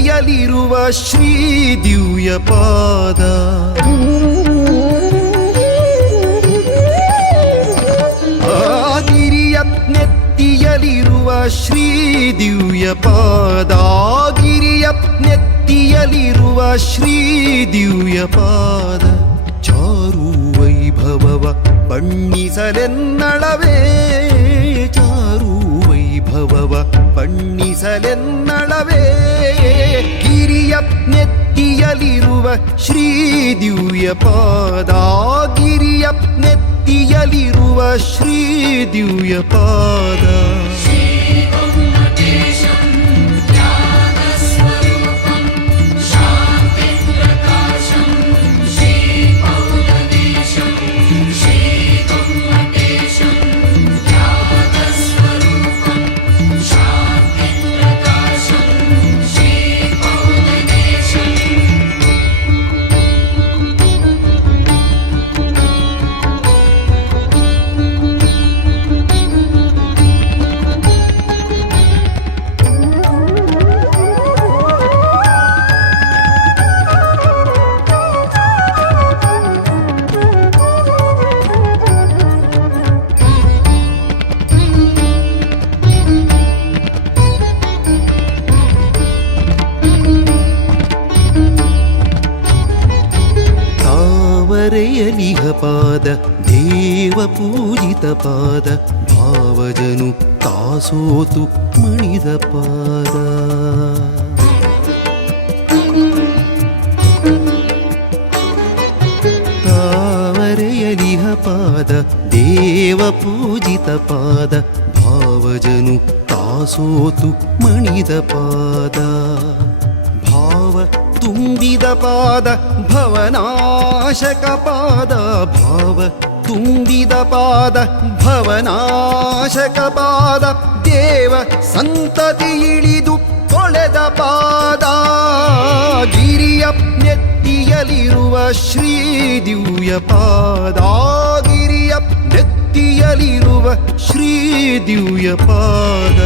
ನೆತ್ತಿಯಲಿರುವ ಶ್ರೀ ದಿವ್ಯ ಪಾದ ನೆತ್ತಿಯಲಿರುವ ಶ್ರೀ ದಿವ್ಯ ಪಾದ ಗಿರಿಯ ನೆತ್ತಿಯಲಿರುವ ಶ್ರೀ ದಿವ್ಯ ಪಾದ ಚಾರು ವೈಭವವ ಬಣ್ಣಿಸಲೆನ್ನಳವೇ ಚಾರು ವೈಭವವ ಬಣ್ಣಿಸಲೆನ್ನಳವೇ ಗಿರಿಯ ನೆತ್ತಿಯಲಿರುವ ಶ್ರೀ ದಿವ್ಯ ಪಾದ ಗಿರಿಯ ನೆತ್ತಿಯಲಿರುವ ಶ್ರೀ ದಿವ್ಯ ಪಾದ ತಾವರೆಯಲಿಹ ಪಾದ ದೇವ ಪೂಜಿತ ಪಾದ ಭಾವಜನು ತಾಸೋತು ಮಣಿದ ಪಾದ ತಾವರೆಯಲಿಹ ಪಾದ ದೇವ ಪೂಜಿತ ಪಾದ ಭಾವಜನು ತಾಸೋತು ಮಣಿದ ಪಾದ ಭಾವ ತುಂಬಿದ ಪಾದ ಭವನಾಶಕ ಪಾದ ಭಾವ ತುಂಬಿದ ಪಾದ ಭವನಾಶಕ ಪಾದ ದೇವ ಸಂತತಿ ಇಳಿದು ತೊಳೆದ ಪಾದ ಗಿರಿಯ ನೆತ್ತಿಯಲಿರುವ ಶ್ರೀ ದಿವ್ಯ ಪಾದ ಗಿರಿಯ ನೆತ್ತಿಯಲಿರುವ ಶ್ರೀ ದಿವ್ಯ ಪಾದ